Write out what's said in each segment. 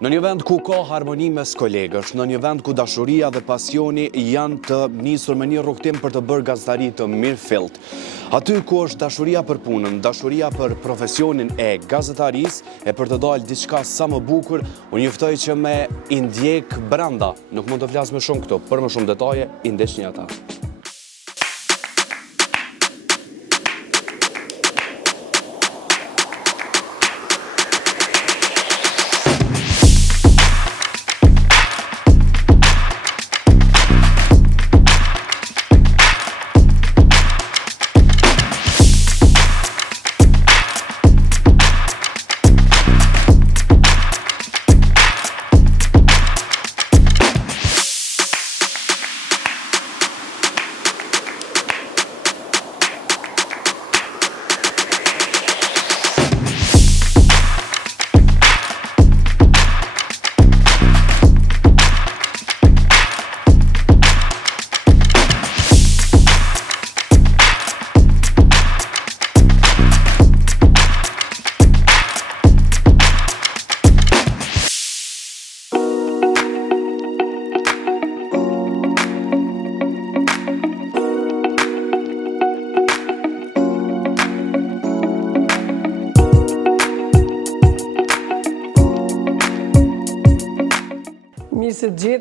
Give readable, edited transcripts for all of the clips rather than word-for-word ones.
Në një vend ku ka harmoni mes kolegësh, në një vend ku dashuria dhe pasioni janë të nisur me një rrugtim për të bërë gazetari të mirëfillt, aty ku është dashuria për punën, dashuria për profesionin e gazetarisë e për të dalë diçka sa më bukur, unë juftoj që me i ndjek brenda. Nuk mund të flas më shumë këtu, për më shumë detaje i ndesh një ata.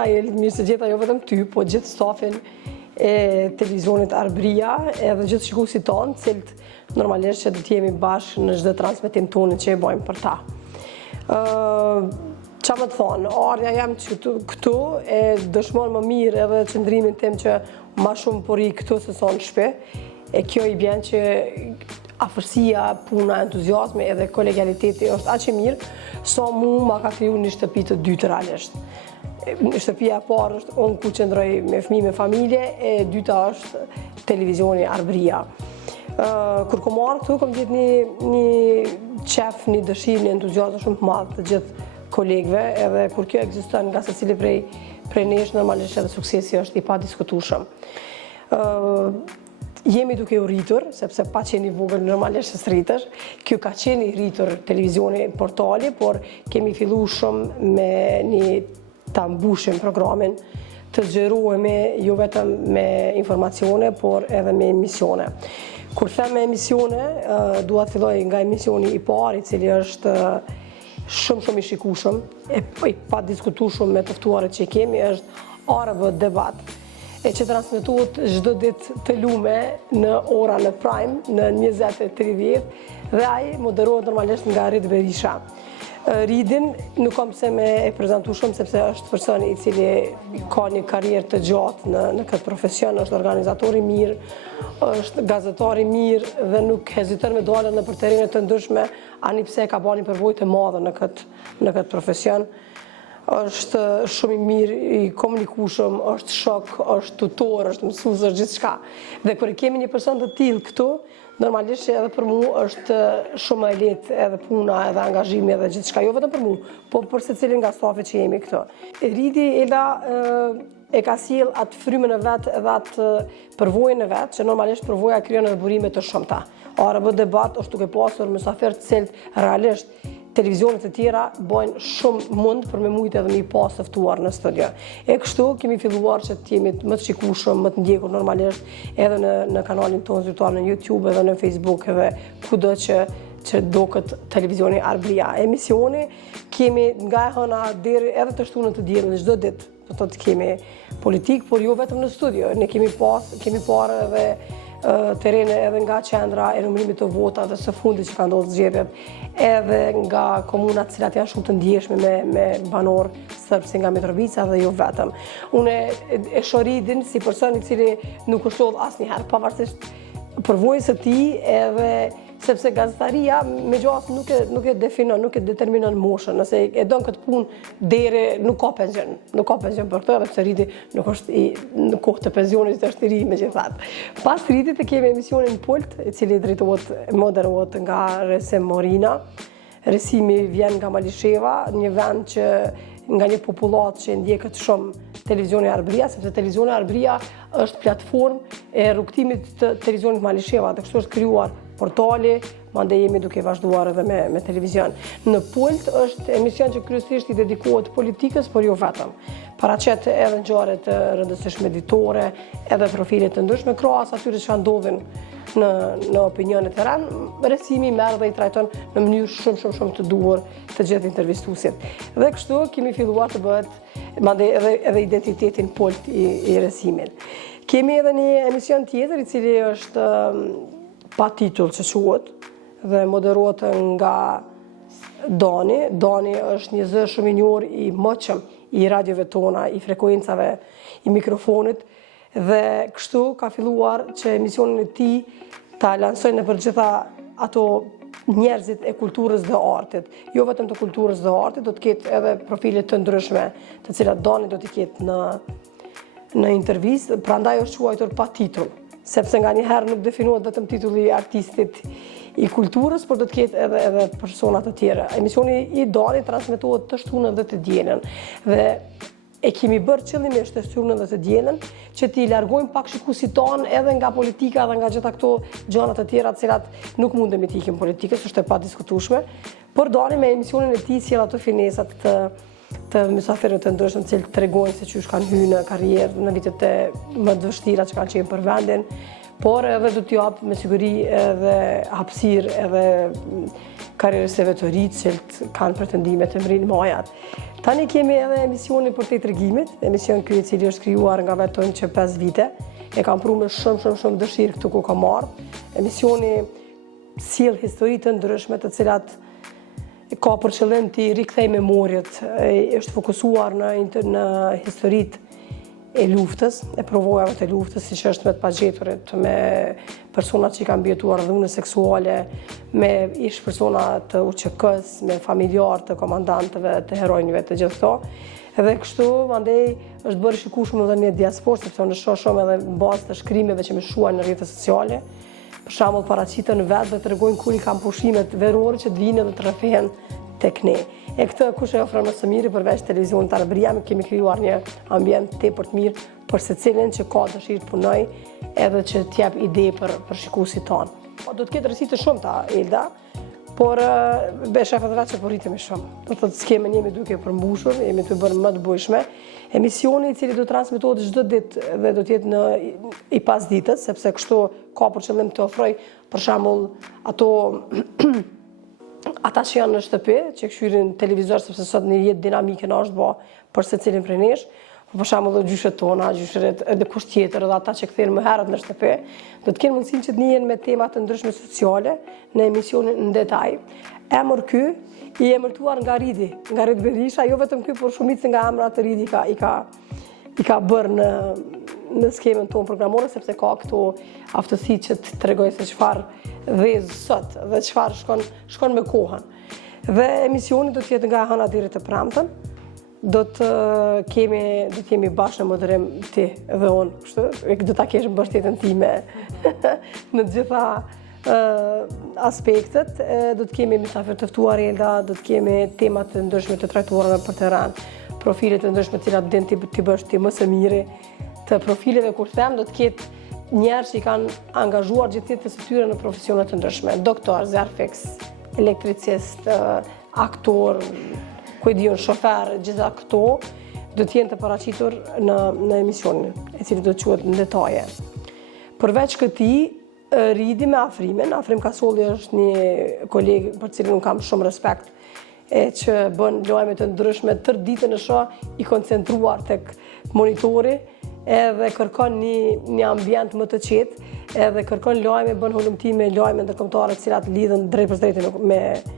Mirë se gjeta jo vetëm ty, po gjithë stafin e televizionit Arbëria edhe gjithë shikuesit tonë, cilët normalisht që do të jemi bashkë në çdo transmetim tonë që e bëjmë për ta. Qa më të thonë, ardha jam këtu e dëshmon më mirë edhe qëndrimin tim që ma shumë pori këtu se sa në shtëpi, e kjo i bjen që afërsia, puna, entuziazmi edhe kolegialiteti është aq e mirë sa mu ma ka kriju një shtëpi të dytë realisht. Shtëpia e parë është unë ku qëndroj me fëmijë, me familje, e dyta është televizioni Arbëria. Kur kom marrë këtu, kom gjetë një qef, një dëshirë, një entuziazëm shumë të madh të gjithë kolegëve, edhe kur kjo ekziston nga secili prej nesh, normalisht edhe suksesi është i padiskutueshëm. Jemi duke u rritur, sepse pa qenë i vogël normalisht s'rritesh. Kjo ka qenë i rritur televizioni portali, por kemi filluar shumë me një ta mbushim programin, të zgjerohemi jo vetëm me informacione, por edhe me emisione. Kur them me emisione, dua të filloj nga emisioni i parë, i cili është shumë i shikueshëm, e padiskutueshëm me të ftuarit që kemi, është ARB Debat, e që transmetohet çdo ditë të lume në ora në prime, në 20:30, dhe ai moderohet normalisht nga Rid Berisha. Ridin nuk kam se me e prezentu shumë, sepse është person i cili ka një karrierë të gjatë në këtë profesion, është organizator i mirë, është gazetar i mirë dhe nuk heziton me dalë në për terrene të ndryshme, ani pse ka bërë një përvojë të madhe në këtë profesion. Është shumë i mirë, i komunikueshëm, është shok, është tutor, është mësues, është gjithçka. Dhe kur kemi një person të tillë këtu, normalisht që edhe për mu është shumë e lehtë edhe puna, edhe angazhimi, edhe gjithçka, jo vetëm për mu, po për secilin nga stafi që jemi këtu. Ridi Ela e ka sjell atë frymën e vet edhe atë përvojën e vet, që normalisht përvoja krijon edhe burime të shumta. ARB Debat është duke pasur mysafir të cilët realisht televizionet e tjera bojnë shumë mund për me mujtë edhe me i pas të ftuar në studio. E kështu kemi filluar që të jemi më të shikueshëm, më të ndjekur normalisht edhe në kanalin tonë zyrtar në YouTube, edhe në Facebook, edhe kudo që do këtë televizioni Arbëria. Emisioni kemi nga e hëna deri edhe të shtunën të dielën çdo ditë, do të kemi politik, por jo vetëm në studio. Ne kemi parë edhe terene edhe nga qendra e numërimit të votave së fundit që ka ndodhur zgjedhjet, edhe nga komunat të cilat janë shumë të ndjeshme me banor serb si nga Mitrovica dhe jo vetëm. Unë e shoh Ridin si person i cili nuk u shodh asnjëherë, pavarësisht përvojës së tij, edhe sepse gazetaria me gjatë nuk e definon, nuk e determinon moshën. Nëse e don këtë punë deri nuk ka pension për këtë, sepse Ridi nuk është në kohë të pensionit, është i ri megjithatë. Pas Ridit e kemi emisionin Pult, i cili moderohet nga Resim Morina. Resimi vjen nga Malisheva, një vend që nga një popullat që ndjeket shumë televizioni Arbëria, sepse televizioni Arbëria është platformë e rrugtimit të televizionit Malisheva, dhe kështu është krijuar portali, mandej jemi duke vazhduar edhe me televizion. Në Pult është emision që kryesisht i dedikohet politikës, por jo vetëm. Paraqet edhe ngjarje të rëndësishme editore, edhe profile të ndryshme, krahas atyre që ndodhin në opinionet e rënd, resimi merr dhe i trajton në mënyrë shumë të duhur të gjithë intervistuesit. Dhe kështu kemi filluar të bëhet mandej edhe identitetin Pult i resimit. Kemi edhe një emision tjetër i cili është pa titull që quhet dhe moderohet nga Dani. Dani është një zë shumë i njohur i moqëm i radiove tona, i frekuencave, i mikrofonit dhe kështu ka filluar që emisionin e tij ta lansojnë në për gjitha ato njerëzit e kulturës dhe artit. Jo vetëm të kulturës dhe artit, do të ketë edhe profile të ndryshme, të cilat Dani do t'i ketë në intervistë, prandaj është quajtur pa titull, sepse nga një herë nuk definohet vetëm titulli i artistit i kulturës, por do të ketë edhe persona të tjera. Emisioni i Dani transmetohet të shtunën dhe të dielën dhe e kemi bërë qëllimisht të shtunën dhe të dielën që t'i largojmë pak shikuesit tanë edhe nga politika dhe nga gjitha këto gjëra të tjera të cilat nuk mundemi t'i ikim politikës, është e padiskutueshme, por Dani me emisionin e tij sjell ato finesat të mysafirëve të ndryshëm që tregojnë se çysh kanë hyrë në karrierë në vitet e më të vështira që kanë qenë për vendin, por edhe do t'ju jap me siguri edhe hapësirë edhe karrierësve të ri që kanë pretendime të mrinë majat. Tani kemi edhe emisionin për te tregimit, emision ky i cili është krijuar nga vetëm që 5 vite, e kam pru me shumë dëshirë këtu ku kam marrë. Emisioni sjell histori të ndryshme të cilat ka për qëllim të rikthej memorjet, është fokusuar në historitë e luftës, e provojave të luftës, siç është me të pagjeturit, me personat që kanë mbijetuar dhune seksuale, me ish persona të UÇK-s, me familjar të komandantëve, të heronjve të gjithë këto. Edhe kështu, mandej është bërë shikueshëm edhe në diasporë, sepse unë shoh shumë edhe në bazë të shkrimeve që më shuajnë në rrjetet sociale. Për shembull, paraqiten vetë dhe tregojnë kur i kanë pushimet verore që të vinë dhe të rrëfehen tek ne. E këtë kush e ofron më së miri përveç televizionit Arabria, kemi krijuar një ambient tepër të mirë për secilin që ka dëshirë të punoj edhe që të jap ide për shikuesit tanë. Do të ketë rësi të shumta, Elda, por shefat vetë që po rritemi shumë. Do të thotë skemën jemi duke përmbushur, jemi të bërë më të bujshme. Emisioni i cili do transmetohet çdo ditë dhe do të jetë në i pasditës, sepse kështu ka për qëllim të ofroj për shembull ato ata që janë në shtëpi, që këshyrin televizor, sepse sot një jetë dinamike në është bo për secilin prej nesh, për shembull dhe gjyshet tona, gjyshet edhe kusht tjetër, edhe ata që kthehen më herët në shtëpi, do të kenë mundësinë që të njihen me tema të ndryshme sociale në emisionin në detaj. Emër ky i emërtuar nga Ridi Berisha, jo vetëm ky, por shumicë nga emrat të Ridi i ka bërë në skemën tonë programore, sepse ka këto aftësi që të tregoj se çfarë dhezë sot dhe çfarë shkon me kohën. Dhe emisioni do të jetë nga hëna deri të premten. Do të jemi bashkë në moderim ti dhe unë, kështu, do ta kesh mbështetjen time në të gjitha aspektet. Do të kemi mysafir të ftuar, Elda, do të kemi tema të ndryshme të trajtuara për terren, profile të ndryshme të cilat din ti bësh ti më së miri të profileve, kur them do të ketë njerëz që i kanë angazhuar gjithë jetën e tyre në profesione të ndryshme, doktor, zjarfix, elektricist, aktor, ku e diun, shofer, gjitha këto do të jenë të paraqitur në emisionin, e cili do të quhet në detaje. Përveç këtij, rridi me Afrimin. Afrim Kasolli është një kolegë për cilin unë kam shumë respekt, që bën lajme të ndryshme tërë ditën e shoh i koncentruar tek monitori, edhe kërkon një ambient më të qetë, edhe kërkon lajme, bën hulumtime lajme ndërkombëtare të cilat lidhen drejt për drejt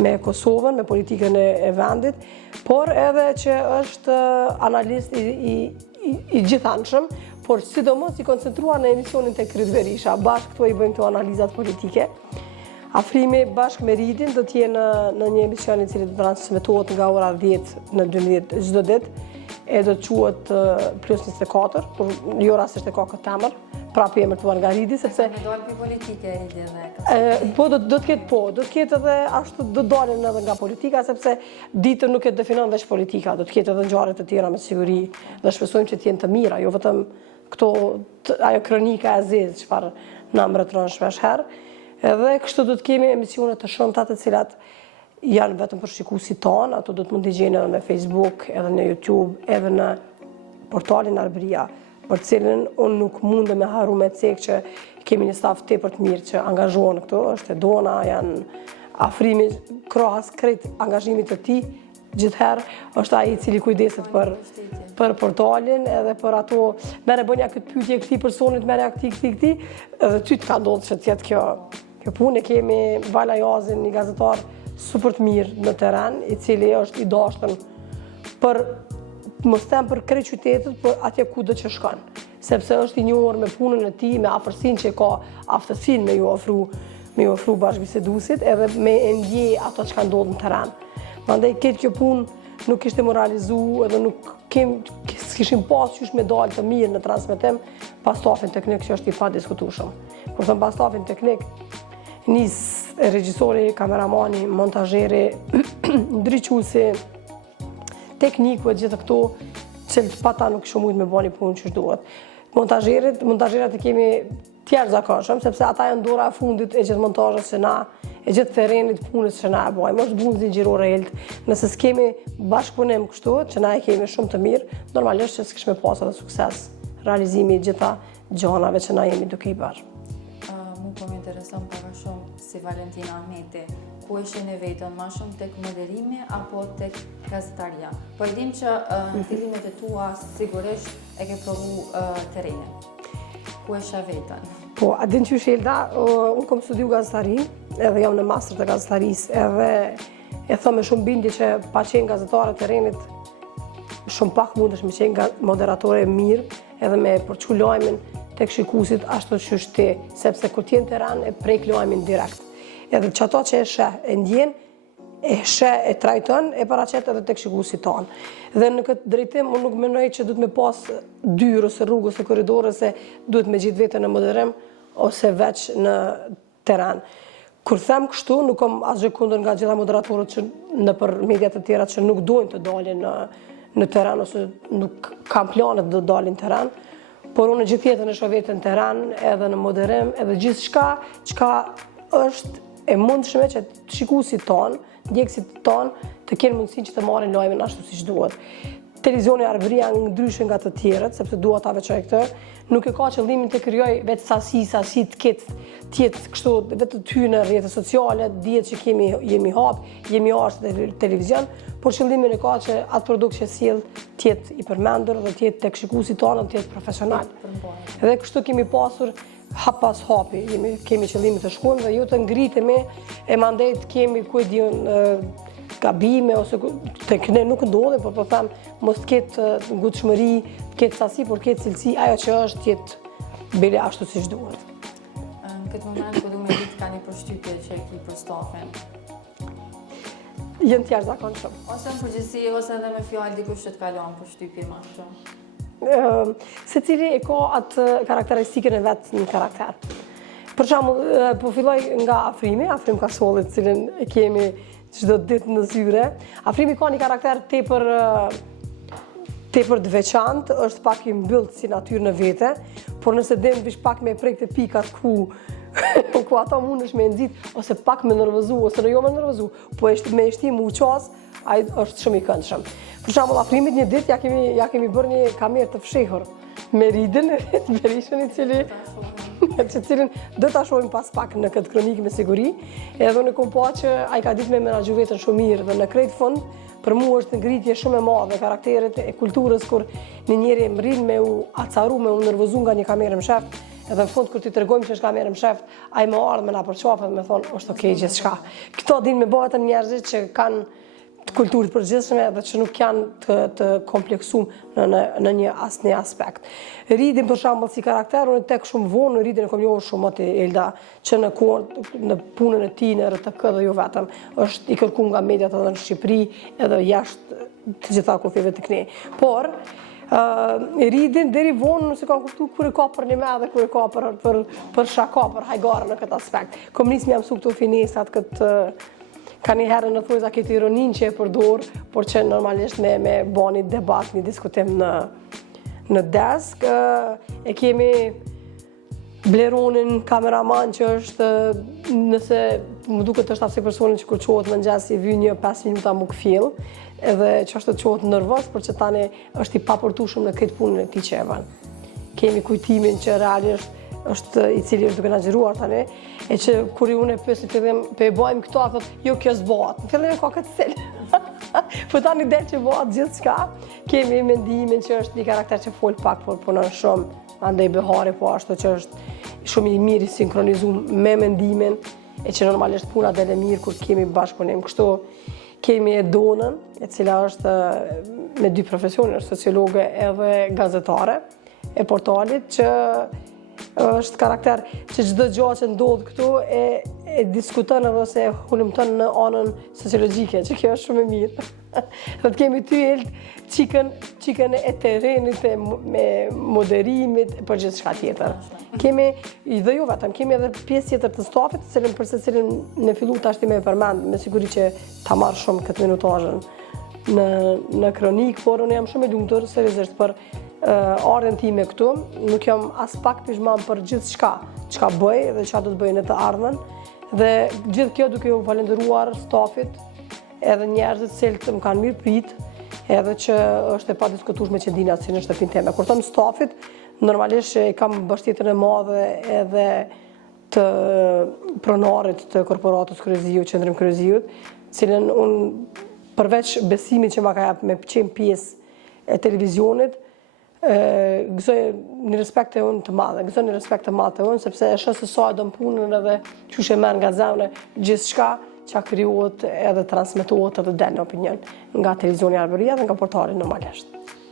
me Kosovën, me politikën e vendit, por edhe që është analist i gjithanshëm, por sidomos i koncentruar në emisionin tek Ridi Berisha. Bashkë këto i bëjmë këto analizat politike. Afrimi bashkë me Ridin do të jenë në një emision i cili do të transmetohet nga ora 10 në 12 çdo ditë, e do të quhet plus 24, por jo rastisht e ka këtë emër, prapë e emërtuar nga Ridi, sepse me dalë për politike Ridi edhe po do të ketë edhe ashtu do dalin edhe nga politika, sepse ditën nuk e definon veç politika, do të ketë edhe ngjarje të tjera me siguri dhe shpresojmë që të jenë të mira, jo vetëm këto ajo kronika e zezë çfarë na mbretëron shpesh herë. Edhe kështu do të kemi emisione të shumta të cilat janë vetëm për shikuesit tonë, ato do të mund t'i gjeni edhe në Facebook, edhe në YouTube, edhe në portalin Arbëria, për cilën unë nuk mundem me haru me cek që kemi një staf tepër të mirë që angazhohen këtu, është Dona, janë Afrimi, krahas krejt angazhimit të tij, gjithherë është ai i cili kujdeset për portalin, edhe për ato, merre bënja këtë pyetje këtij personit, merre këtij, edhe ty të ka ndodhur që të jetë kjo punë. Kemi Vala Jazin, një gazetar super të mirë në terren, i cili është i dashur për mos them për krejt qytetet, por atje kudo që shkon, sepse është i njohur me punën e tij, me afërsinë që ka, aftësinë me ju ofru bashkëbiseduesit, edhe me e ndje ato që ka ndodhur në terren. Prandaj këtë kjo punë nuk ishte moralizu, edhe nuk kishim pas qysh me dalë të mirë në transmetim pas stafin teknik që është i padiskutueshëm. Kur them pas stafin teknik, nis regjisori, kameramani, montazheri, ndriçuesi, tekniku e gjithë këto, që pa ta nuk kishim mujt me bani punë që duhet. Montazherat i kemi tjerë zakonshëm, sepse ata janë dora e fundit e gjithë montazhës që na, e gjithë terrenit punës që na e bojmë. Është punë zinxhirore helt. Nëse s'kemi bashkëpunim kështu, që na e kemi shumë të mirë, normalisht që s'kishme pas edhe sukses realizimi i gjitha gjanave që na jemi duke i bërë. Mu po më intereson pak shumë si Valentina Ahmeti, ku e shihni vetën më shumë tek modelimi apo tek gazetaria? Po e dim që në fillimet e tua sigurisht e ke provu terrenin. Ku e sheh vetën? Po, a din që Shelda, unë kom studiu gazetari, edhe jam në master të gazetarisë, edhe e thom me shumë bindje që pa qenë gazetare terrenit, shumë pak mundesh me qenë moderatore mirë, edhe me përçu lajmin tek shikuesit ashtu që është ti, sepse kur t'jen terren e prek lajmin direkt. Edhe që ato që e sheh, e ndjen, e sheh, e trajton, e paraqet edhe tek shikuesit tonë. Dhe në këtë drejtim, unë nuk mendoj që duhet me pas dyrë ose rrugë ose korridor, ose duhet me gjitë vetën në moderim, ose veç në terren. Kur them kështu, nuk kam asgjë kundër nga gjitha moderatorët që në për mediat të tjera që nuk dojnë të dalin në terren, ose nuk kam planet të dalin në terren, por unë gjithë jetën e shoh veten në terren, edhe në moderim, edhe gjithçka çka është e mundshme që shikuesit tonë, ndjekësit tonë të kenë mundësinë që të marrin lajmin ashtu siç duhet. Televizioni Arbëria ndryshe nga të tjerët, sepse dua ta veçoj këtë, nuk e ka qëllimin të krijoj vetë sasi të ketë kështu vetë të ty në rrjetet sociale, dihet që jemi hap, jemi jashtë televizion, por qëllimin e ka që atë produkt që sjell të jetë i përmendur dhe të jetë tek shikuesit tonë, të jetë profesional. Dhe kështu kemi pasur hap pas hapi, kemi qëllimin të shkojmë dhe jo të ngritemi e mandej të kemi ku e diun gabime ose tek ne nuk ndodhe, por po them mos të ketë ngutshmëri, të ketë sasi, por ketë cilësi, ajo që është jetë bile ashtu siç duhet. Në këtë moment po du me ditë ka një përshtypje që e ki për stafin. Jënë tjerë zakonshëm. Ose në përgjithësi, ose edhe me fjallë dikush që të kalon përshtypje ma shumë. Secili e ka atë karakteristikën e vetë një karakter. Për shembull, po filloj nga Afrimi, Afrim Kasollit, cilin e kemi çdo ditë në zyre. Afrimi ka një karakter tepër të veçantë, është pak i mbyllt si natyrë në vete, por nëse dem vish pak me prek të pikat ku ato mundesh me nxit ose pak me nervozu ose jo me nervozu, po me shtim u qas, ai është shumë i këndshëm. Për shembull, Afrimit një ditë ja kemi bërë një kamerë të fshehur me Ridin, Berishën i cilin do ta shohim pas pak në këtë kronikë me siguri, edhe unë kom pa që ai ka ditë me menaxhu veten shumë mirë dhe në krejt fund për mua është ngritje shumë e madhe karakterit e kulturës kur një njeri mrin me u acaru, me u nervozu nga një kamerë më sheft, edhe në fund kur ti tregojmë që është kamerë më sheft, ai më ardh me na përçafet dhe më thon është okay gjithçka. Këto din me bëhen njerëzit që kanë të kulturit përgjithshme dhe që nuk janë të kompleksuar në një asnjë aspekt. Ridin për shembull si karakter, unë tek shumë vonë Ridin e kam njohur shumë atë Elda, që në punën e tij në RTK dhe jo vetëm, është i kërkuar nga mediat edhe në Shqipëri, edhe jashtë të gjitha kufive të këne. Por Ridin deri vonë nëse kam kuptuar kur e ka për një me dhe kur e ka për shaka, për hajgarë në këtë aspekt. Kom nis më mësu këto finesat këtë ka një herë në thojza këtë ironin që e përdor, por që normalisht me bani debat, një diskutim në desk. E kemi Bleronin, kameraman që është, nëse më duket është asë personin që kur qohet në mëngjes i vy një 5 minuta më këfill, edhe që është të qohet nervoz, për që tani është i papërtushëm në këtë punën e ti që e banë. Kemi kujtimin që realisht është i cili është duke na xhiruar tani, e që kur unë e pyes në fillim, "Po e bëjmë këto?" thotë, "Jo, kjo s'bëhet." Në fillim ka këtë sel. Po tani del që bëhet gjithçka. Kemi mendimin që është një karakter që fol pak, por punon shumë. Andaj Behari po ashtu që është shumë i mirë i sinkronizuar me mendimin, e që normalisht puna del e mirë kur kemi bashkëpunim. Kështu kemi Edonën, e cila është me 2 profesione, është sociologe edhe gazetare e portalit, që është karakter që çdo gjë që ndodh këtu e diskuton edhe se hulumton në anën sociologjike, që kjo është shumë e mirë. Dhe të kemi ty qikën e terrenit, me moderimit, për gjithë shka tjetër. Kemi, dhe jo vetëm, kemi edhe pjesë tjetër të stafit, cilën përse cilën në fillu të ashti me përmend, me siguri që ta marrë shumë këtë minutazhën në kronik, por unë jam shumë e lumtur seriozisht për ardhen time këtu, nuk jam as pak pishman për gjithë çka bëj dhe çka do të bëj në të ardhmen, dhe gjithë kjo duke u falenderuar stafit, edhe njerëzit cilët më kanë mirë prit, edhe që është e padiskutueshme që dina si në shtëpinë time. Kur them stafit, normalisht kam mbështetjen e madhe edhe të pronarit të korporatës Kryqëziut, Qendrim Kryqëziut, cilën unë përveç besimit që ma ka jap me qenë pjesë e televizionit, gëzoj një respekt e unë të madhe, sepse e shë se sa e dëmë punën edhe qysh e merr nga zemra gjithçka që krijohet edhe transmetohet edhe del në opinion nga televizioni Arbëria dhe nga portali normalisht.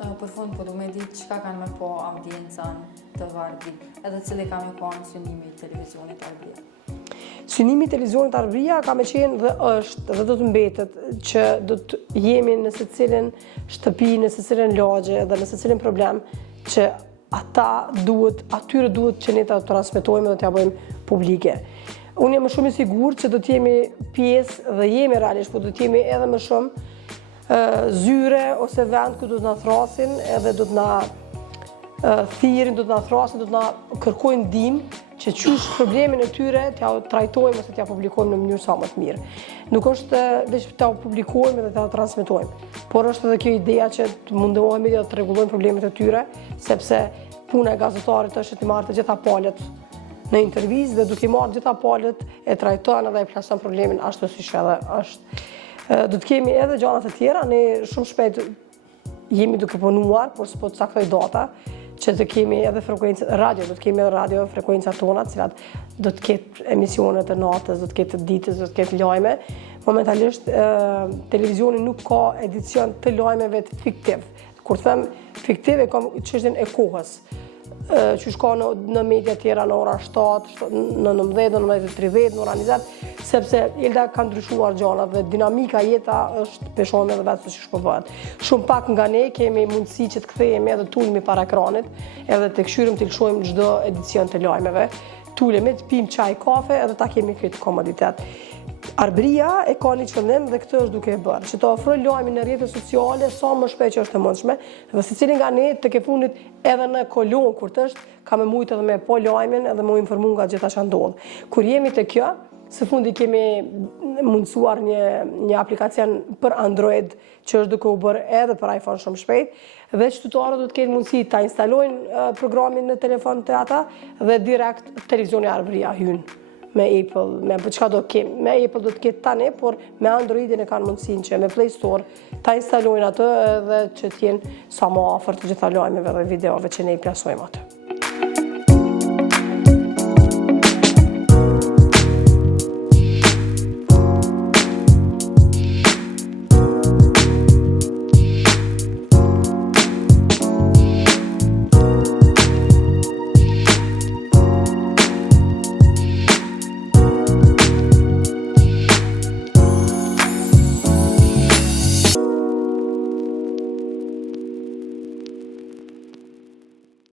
Për fund, po du me ditë çka kanë me po audiencën të Vardit, edhe cili ka me po në synimi i televizionit Arbëria? Synimi i televizionit Arbëria ka me qenë dhe është dhe do të mbetet që do të jemi në secilin shtëpi, në secilin lagje dhe në secilin problem që atyre duhet që ne ta transmetojmë dhe t'ja bëjmë publike. Unë jam shumë i sigurt që do të jemi pjesë dhe jemi realisht, po do të jemi edhe më shumë zyre ose vend ku do të na thrasin edhe do të na thirrin, do të na thrasin, do të na kërkojnë ndihmë që qysh problemin e tyre t'ja trajtojmë ose t'ja publikojmë në mënyrë sa më të mirë. Nuk është veç t'ja publikojmë dhe t'ja transmetojmë, por është edhe kjo ideja që të mundohemi të rregullojmë problemet e tyre, sepse puna e gazetarit është të marrë të gjitha palët në intervizë dhe duke marrë gjitha palët e trajtojnë edhe e plason problemin ashtu siç edhe është. Do të kemi edhe gjëra të tjera, ne shumë shpejt jemi duke punuar, por s'po të caktoj data, që të kemi edhe frekuencë radio, do të kemi edhe radio frekuenca tona, të cilat do të ketë emisionet e natës, do të ketë ditës, do të ketë lajme. Momentalisht televizioni nuk ka edicion të lajmeve të fiktiv. Kur them fiktiv, e kam çështjen e kohës. Që shka në media tjera në ora 7, në 19, në 19:30, në ora 20, sepse jelda ka ndryshuar gjana dhe dinamika jeta është peshome dhe vetë që shpëbët. Shumë pak nga ne kemi mundësi që të kthehemi edhe tulemi para ekranit, edhe të këshyrim të lëshojmë çdo edicion të lajmeve, tulemi të pim çaj kafe edhe ta kemi këtë komoditet. Arbëria e ka një qëllim dhe këtë është duke e bërë, që të ofroj lajmin në rrjetet sociale sa më shpejt që është e mundshme, dhe secili nga ne të ke fundit edhe në kolon kur të është, ka me mujtë edhe me po lajmin edhe me informu nga gjitha që ndodh. Kur jemi të kjo, së fundi kemi mundësuar një aplikacion për Android që është duke u bërë edhe për iPhone shumë shpejt, dhe qytetarët do të kenë mundësi ta instalojnë programin në telefon të ata dhe direkt televizioni Arbëria hyn. Me Apple, me çka do kemë, me Apple do të ketë tani, por me Androidin e kanë mundësinë që me Play Store ta instalojnë atë dhe që t'jenë sa më afër të gjitha lajmeve dhe videove që ne i plasojmë atë.